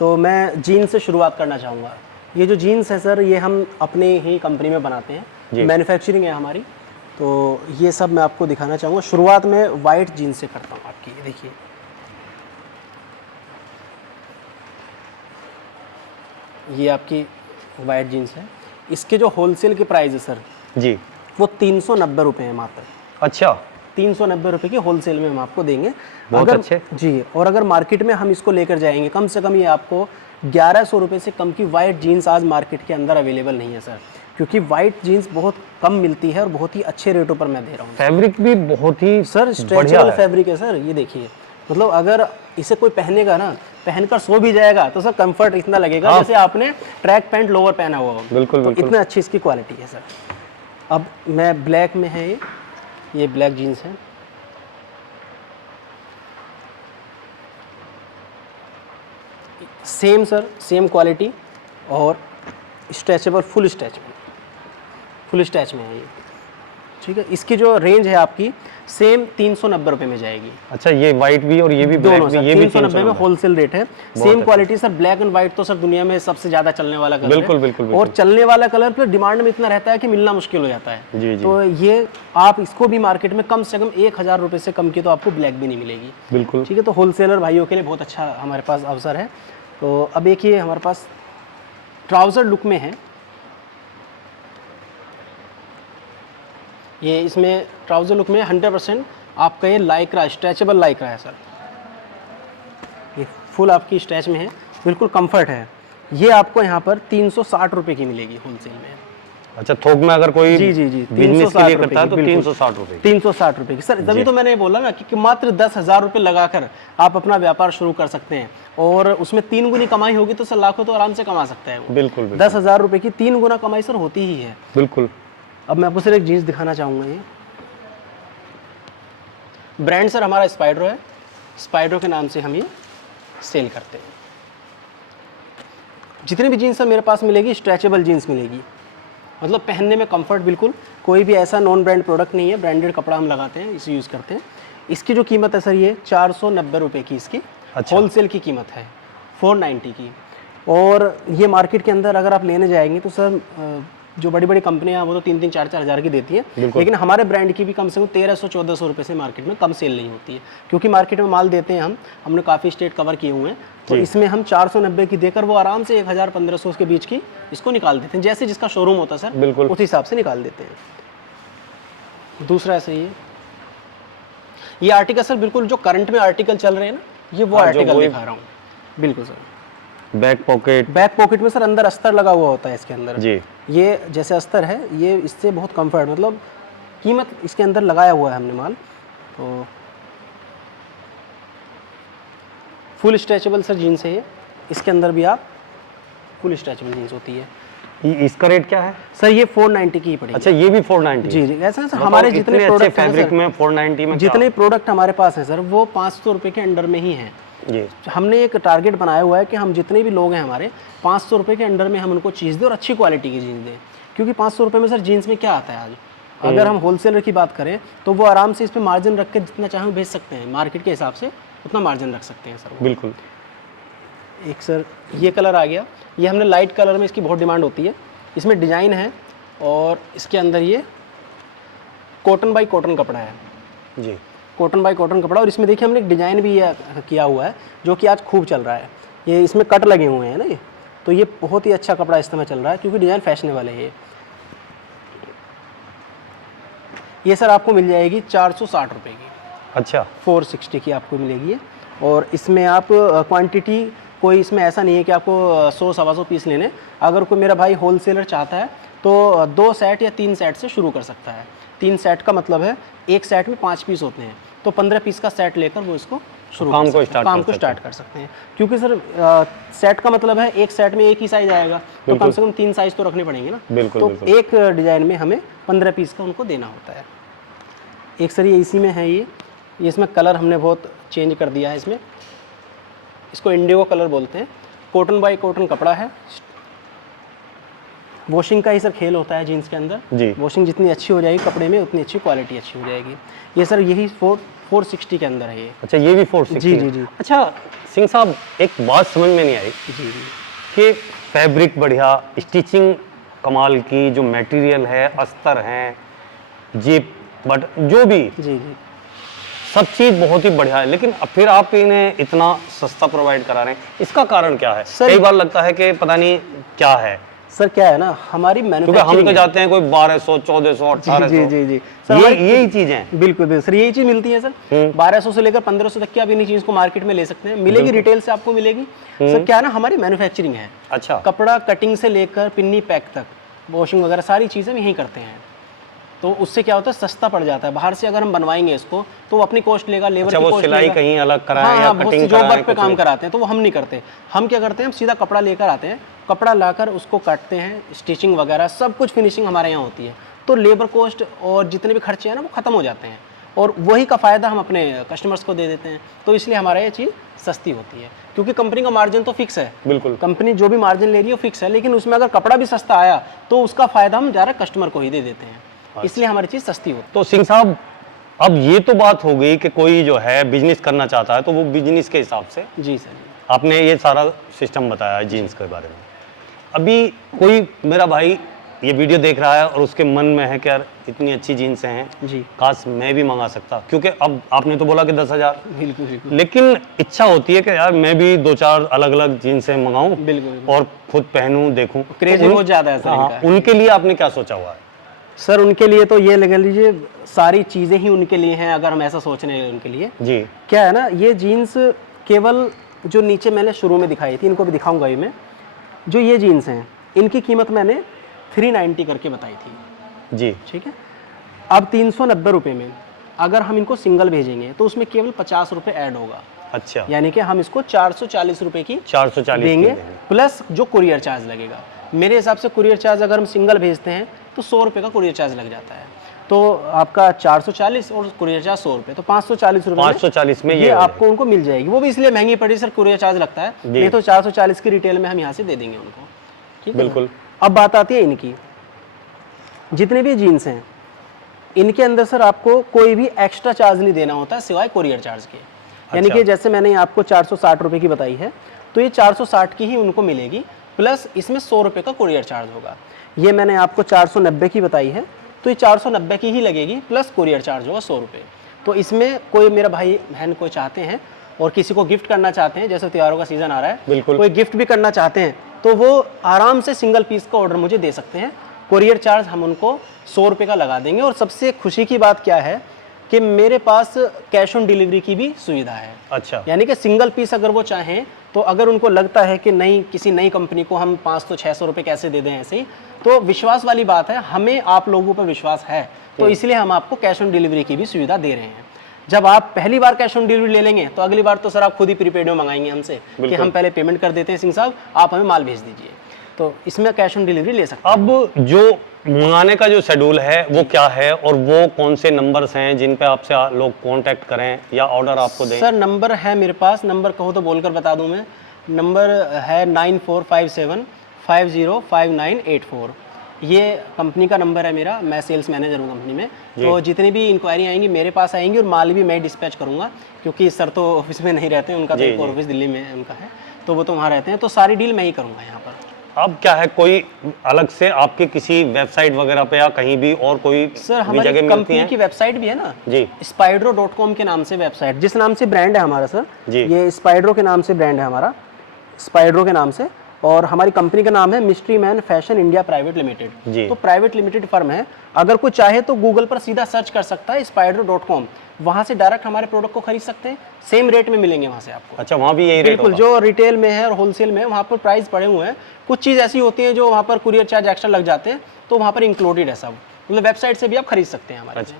तो मैं जीन्स से शुरुआत करना चाहूँगा। ये जो जीन्स है सर, ये हम अपने ही कंपनी में बनाते हैं, मैन्युफैक्चरिंग है हमारी। तो ये सब मैं आपको दिखाना चाहूँगा। शुरुआत में वाइट जीन्स से करता हूँ आपकी। ये देखिए, ये आपकी वाइट जीन्स है। इसके जो होलसेल की प्राइस है सर जी, वो 390 रुपये है मात्र। अच्छा, 390 रुपये की होलसेल में हम आपको देंगे। बहुत अगर अच्छे जी, और अगर मार्केट में हम इसको लेकर जाएंगे, कम से कम ये आपको 1100 रुपये से कम की वाइट जीन्स आज मार्केट के अंदर अवेलेबल नहीं है सर, क्योंकि वाइट जीन्स बहुत कम मिलती है और बहुत ही अच्छे रेटों पर मैं दे रहा हूँ। फैब्रिक भी बहुत ही सर स्ट्रेचेबल फैब्रिक है सर। ये देखिए, मतलब अगर इसे कोई पहनेगा ना, पहनकर सो भी जाएगा तो सर कंफर्ट इतना लगेगा जैसे आपने ट्रैक पैंट लोअर पहना हुआ हो। बिल्कुल, तो बिल्कुल। इतना अच्छी इसकी क्वालिटी है सर। अब मैं ब्लैक में है, ये ब्लैक जीन्स है। सेम सर, सेम क्वालिटी और स्ट्रेचेबल, फुल स्ट्रेच में है ये, ठीक है। इसकी जो रेंज है आपकी सेम 390 रुपये में जाएगी। अच्छा, ये वाइट भी और ये भी ब्लैक भी, ये भी 390 में होलसेल रेट है। Same quality sir. Black and white तो सर दुनिया में सबसे ज़्यादा चलने वाला कलर बिल्कुल, है। बिल्कुल, और चलने वाला कलर फिर डिमांड में इतना रहता है कि मिलना मुश्किल हो जाता है। जी, जी। तो ये आप इसको भी मार्केट में कम से कम 1000 रुपये से कम की तो आपको ब्लैक भी नहीं मिलेगी। बिल्कुल, ठीक है। तो होलसेलर भाइयों के लिए बहुत अच्छा हमारे पास अवसर है। तो अब एक ये हमारे पास ट्राउज़र लुक में है। ये इसमें ट्राउज़र लुक में 100% आपका ये लाइक्रा, स्ट्रेचेबल लाइक्रा है सर। ये फुल आपकी स्ट्रेच में है, बिल्कुल कंफर्ट है। ये आपको यहाँ पर 360 रुपये की मिलेगी होलसेल में। अच्छा, थोक में अगर कोई जी बिजनेस के लिए करता है तो 360 रुपये 360 रुपये की सर। तभी तो मैंने बोला ना कि मात्र 10,000 रुपये लगाकर आप अपना व्यापार शुरू कर सकते हैं और उसमें 3 गुनी कमाई होगी तो सर लाखों तो आराम से कमा सकता है वो। बिल्कुल, बिल्कुल। 10,000 रुपये की 3 गुना कमाई सर होती ही है। बिल्कुल। अब मैं आपको सर एक जीन्स दिखाना चाहूँगा। ये ब्रांड सर हमारा स्पाइडरो है। स्पाइडरो के नाम से हम ये सेल करते हैं। जितनी भी जीन्स सर मेरे पास मिलेगी, स्ट्रेचेबल जीन्स मिलेगी, मतलब पहनने में कंफर्ट बिल्कुल। कोई भी ऐसा नॉन ब्रांड प्रोडक्ट नहीं है, ब्रांडेड कपड़ा हम लगाते हैं, इसे यूज़ करते हैं। इसकी जो कीमत है सर, ये 490 रुपये की इसकी होलसेल की कीमत है, 490 की। और ये मार्केट के अंदर अगर आप लेने जाएंगे तो सर जो बड़ी बड़ी कंपनियां वो तो 3-3, 4-4 हज़ार की देती हैं, लेकिन हमारे ब्रांड की भी कम से कम 1300-1400 रुपये से मार्केट में कम सेल नहीं होती है, क्योंकि मार्केट में माल देते हैं हमने काफ़ी स्टेट कवर किए हुए हैं। तो इसमें हम 490 की देकर वो आराम से 1000-1500 के बीच की इसको निकाल देते हैं, जैसे जिसका शोरूम होता है सर बिल्कुल उस हिसाब से निकाल देते हैं। दूसरा ऐसे ही ये आर्टिकल सर, बिल्कुल जो करंट में आर्टिकल चल रहे हैं ना, ये वो आर्टिकल दिखा रहा हूँ। बिल्कुल सर। बैक पॉकेट में सर अंदर अस्तर लगा हुआ होता है इसके अंदर जी। ये जैसे अस्तर है, ये इससे बहुत कंफर्ट, मतलब कीमत इसके अंदर लगाया हुआ है हमने माल। तो फुल स्ट्रेचेबल सर जीन्स है ये। इसके अंदर भी आप फुल स्ट्रेचेबल जीन्स होती है। इसका रेट क्या है सर? ये 490 की ही पड़ेगी। अच्छा, ये भी 490? जी जी। ऐसा सर हमारे जितने प्रोडक्ट फैब्रिक में 490 में जितने प्रोडक्ट हमारे पास है सर वो 500 रुपये के अंडर में ही है। जी। हमने एक टारगेट बनाया हुआ है कि हम जितने भी लोग हैं हमारे 500 रुपये के अंडर में हम उनको चीज़ दें और अच्छी क्वालिटी की जीन्स दें, क्योंकि 500 रुपये में सर जीन्स में क्या आता है आज, अगर हम होलसेलर की बात करें तो वो आराम से इस पर मार्जिन रख के जितना चाहें भेज सकते हैं, मार्केट के हिसाब से उतना मार्जिन रख सकते हैं सर। बिल्कुल। एक सर ये कलर आ गया, ये हमने लाइट कलर में, इसकी बहुत डिमांड होती है। इसमें डिज़ाइन है और इसके अंदर ये कॉटन बाई कॉटन कपड़ा है जी, कॉटन बाई कॉटन कपड़ा। और इसमें देखिए हमने एक डिज़ाइन भी किया हुआ है जो कि आज खूब चल रहा है। ये इसमें कट लगे हुए हैं ना, ये तो ये बहुत ही अच्छा कपड़ा इस समय चल रहा है, क्योंकि डिज़ाइन फैशनेबल है। ये सर आपको मिल जाएगी 460 रुपये की। अच्छा, 460 की आपको मिलेगी। और इसमें आप क्वांटिटी कोई इसमें ऐसा नहीं है कि आपको 100-125 पीस लेने। अगर कोई मेरा भाई होलसेलर चाहता है तो 2 सेट या 3 सेट से शुरू कर सकता है। 3 सेट का मतलब है एक सेट में 5 पीस होते हैं, तो 15 पीस का सेट लेकर वो इसको काम को स्टार्ट कर सकते हैं। क्योंकि सर सेट का मतलब है एक सेट में एक ही साइज आएगा, तो कम से कम 3 साइज तो रखने पड़ेंगे ना। बिल्कुल, तो बिल्कुल। एक डिज़ाइन में हमें 15 पीस का उनको देना होता है। एक सर ये इसी में है, ये इसमें कलर हमने बहुत चेंज कर दिया है। इसको इंडिगो कलर बोलते हैं। कॉटन बाई कॉटन कपड़ा है। वॉशिंग का ही सर खेल होता है जीन्स के अंदर जी। वॉशिंग जितनी अच्छी हो जाएगी कपड़े में उतनी अच्छी क्वालिटी अच्छी हो जाएगी। ये सर यही 460 के अंदर है ये। अच्छा, ये भी 460 जी, जी, जी। अच्छा सिंह साहब, एक बात समझ में नहीं आई जी जी कि फैब्रिक बढ़िया, स्टिचिंग कमाल की, जो मटेरियल है, अस्तर हैं, जिप बट जो भी जी जी। सब चीज़ बहुत ही बढ़िया है, लेकिन अब फिर आप इन्हें इतना सस्ता प्रोवाइड करा रहे हैं, इसका कारण क्या है? सर- कई बार लगता है कि पता नहीं क्या है, सर क्या है ना, हमारी क्योंकि हम तो मैन्युफैक्चरिंग जाते हैं कोई 1200, 1400, 1800, जी जी जी सर, ये हमारी- यही चीज़ें हैं। बिल्कुल बिल्कुल सर, यही चीज़ मिलती है सर। 1200 से लेकर 1500 तक की आप इन्हीं चीज़ को मार्केट में ले सकते हैं, मिलेगी रिटेल से आपको मिलेगी। सर क्या है ना, हमारी मैन्युफैक्चरिंग है, अच्छा, कपड़ा कटिंग से लेकर पिन्नी पैक तक, वॉशिंग वगैरह सारी चीज़ें हम यहीं करते हैं। तो उससे क्या होता है, सस्ता पड़ जाता है। बाहर से अगर हम बनवाएंगे इसको तो वो अपनी कॉस्ट लेगा, लेबर अच्छा, की वो कॉस्ट सिलाई लेगा। कहीं अलग कराएं हाँ, या हाँ, बहुत सी कटिंग जॉब कराएं, वर्क पे कुछ काम नहीं। कराते हैं, तो वो हम नहीं करते। हम क्या करते हैं, हम सीधा कपड़ा लेकर आते हैं, कपड़ा लाकर उसको काटते हैं, स्टिचिंग वगैरह सब कुछ फिनिशिंग हमारे यहाँ होती है। तो लेबर कॉस्ट और जितने भी खर्चे हैं ना वो खत्म हो जाते हैं, और वही का फ़ायदा हम अपने कस्टमर्स को दे देते हैं। तो इसलिए हमारा ये चीज़ सस्ती होती है, क्योंकि कंपनी का मार्जिन तो फिक्स है। बिल्कुल, कंपनी जो भी मार्जिन ले रही है वो फिक्स है, लेकिन उसमें अगर कपड़ा भी सस्ता आया तो उसका फ़ायदा हम डायरेक्ट कस्टमर को ही दे देते हैं, इसलिए हमारी चीज़ सस्ती होती तो सिंह साहब, अब ये तो बात हो गई कि कोई जो है बिजनेस करना चाहता है तो वो बिजनेस के हिसाब से, है। जी सर। आपने ये सारा सिस्टम बताया जीन्स के बारे में। अभी कोई मेरा भाई ये वीडियो देख रहा है और उसके मन में है कि यार इतनी अच्छी जीन्स हैं, जी काश मैं भी मंगा सकता, क्योंकि अब आपने तो बोला कि 10,000, बिल्कुल बिल्कुल लेकिन इच्छा होती है कि यार मैं भी 2-4 अलग अलग जीन्सें मंगाऊं बिल्कुल। और खुद पहनूं, देखूं। क्रेज तो बहुत ज़्यादा है सर हाँ, इनका। उनके लिए आपने क्या सोचा हुआ है? सर उनके लिए तो ये लगा लीजिए, सारी चीज़ें ही उनके लिए हैं, अगर हम ऐसा सोच रहे हैं उनके लिए। जी, क्या है ना, ये जीन्स केवल जो नीचे मैंने शुरू में दिखाई थी, इनको भी दिखाऊंगा ही मैं। जो ये जीन्स हैं, इनकी कीमत मैंने 390 करके बताई थी, जी, ठीक है। अब 390 रुपये में अगर हम इनको सिंगल भेजेंगे तो उसमें केवल 50 रुपये ऐड होगा, अच्छा, यानी कि हम इसको 440 रुपये की 440 देंगे, प्लस जो कुरियर चार्ज लगेगा। मेरे हिसाब से कुरियर चार्ज अगर हम सिंगल भेजते हैं तो 100 रुपये का कुरियर चार्ज लग जाता है। तो आपका 440 और कुरियर चार्ज 100 रुपये, तो 540 रुपये 540 में ये ये हो आपको उनको मिल जाएगी। वो भी इसलिए महंगी पड़ी सर, कुरियर चार्ज लगता है, नहीं तो 440 की रिटेल में हम यहाँ से दे देंगे उनको, ठीक है। बिल्कुल। अब बात आती है इनकी, जितने भी जीन्स हैं इनके अंदर सर आपको कोई भी एक्स्ट्रा चार्ज नहीं देना होता है सिवाय कुरियर चार्ज के। यानी अच्छा। कि जैसे मैंने आपको 460 रुपये की बताई है, तो ये 460 की ही उनको मिलेगी, प्लस इसमें 100 रुपये का कुरियर चार्ज होगा। ये मैंने आपको 490 की बताई है, तो ये 490 की ही लगेगी, प्लस कुरियर चार्ज होगा 100 रुपये। तो इसमें कोई मेरा भाई बहन कोई चाहते हैं और किसी को गिफ्ट करना चाहते हैं, जैसे त्योहारों का सीज़न आ रहा है, बिल्कुल। कोई गिफ्ट भी करना चाहते हैं तो वो आराम से सिंगल पीस का ऑर्डर मुझे दे सकते हैं। कुरियर चार्ज हम उनको 100 रुपये का लगा देंगे। और सबसे खुशी की बात क्या है कि मेरे पास कैश ऑन डिलीवरी की भी सुविधा है। अच्छा, यानी कि सिंगल पीस अगर वो चाहें, तो अगर उनको लगता है कि नहीं किसी नई कंपनी को हम 500-600 रुपये कैसे दे दें ऐसे ही, तो विश्वास वाली बात है, हमें आप लोगों पर विश्वास है, तो इसलिए हम आपको कैश ऑन डिलीवरी की भी सुविधा दे रहे हैं। जब आप पहली बार कैश ऑन डिलीवरी ले लेंगे तो अगली बार तो सर आप खुद ही प्रीपेड में मंगाएंगे हमसे कि हम पहले पेमेंट कर देते हैं सिंह साहब, आप हमें माल भेज दीजिए, तो इसमें कैश ऑन डिलीवरी ले सकते हैं। अब जो मंगाने का जो शेड्यूल है वो क्या है, और वो कौन से नंबर्स हैं जिन पे आपसे लोग कांटेक्ट करें या ऑर्डर आपको दें? सर नंबर है मेरे पास, नंबर कहो तो बोलकर बता दूं मैं। नंबर है 9457505984। ये कंपनी का नंबर है मेरा, मैं सेल्स मैनेजर हूँ कंपनी में। तो जितनी भी इंक्वायरी आएंगी मेरे पास आएंगी, और माल भी मैं डिस्पैच करूँगा, क्योंकि सर तो ऑफिस में नहीं रहते हैं, उनका तो एक और ऑफिस दिल्ली में उनका है, तो वो तो वहाँ रहते हैं, तो सारी डील मैं ही करूँगा यहाँ पर। अब क्या है, कोई अलग से आपके किसी वेबसाइट वगैरह पे या कहीं भी और कोई सर भी हमारी जगह मिलती कंपनी है? की वेबसाइट भी है ना जी, spydro.com के नाम से वेबसाइट, जिस नाम से ब्रांड है हमारा सर, जी। ये स्पाइड्रो के नाम से ब्रांड है हमारा, स्पाइड्रो के नाम से। और हमारी कंपनी का नाम है mystery man fashion India private जी। लिमिटेड। तो प्राइवेट लिमिटेड फर्म है। अगर कोई चाहे तो गूगल पर सीधा सर्च कर सकता है spydro.com, वहाँ से डायरेक्ट हमारे प्रोडक्ट को खरीद सकते हैं, सेम रेट में मिलेंगे वहाँ से आपको। अच्छा, वहाँ भी यही रेट बिल्कुल, होगा? जो रिटेल में है और होलसेल में है वहाँ पर प्राइस पड़े हुए हैं। कुछ चीज़ ऐसी होती है जो वहाँ पर कुरियर चार्ज एक्स्ट्रा लग जाते हैं, तो वहाँ पर इंक्लूडेड है सब, मतलब वेबसाइट से भी आप खरीद सकते हैं हमारे। अच्छा।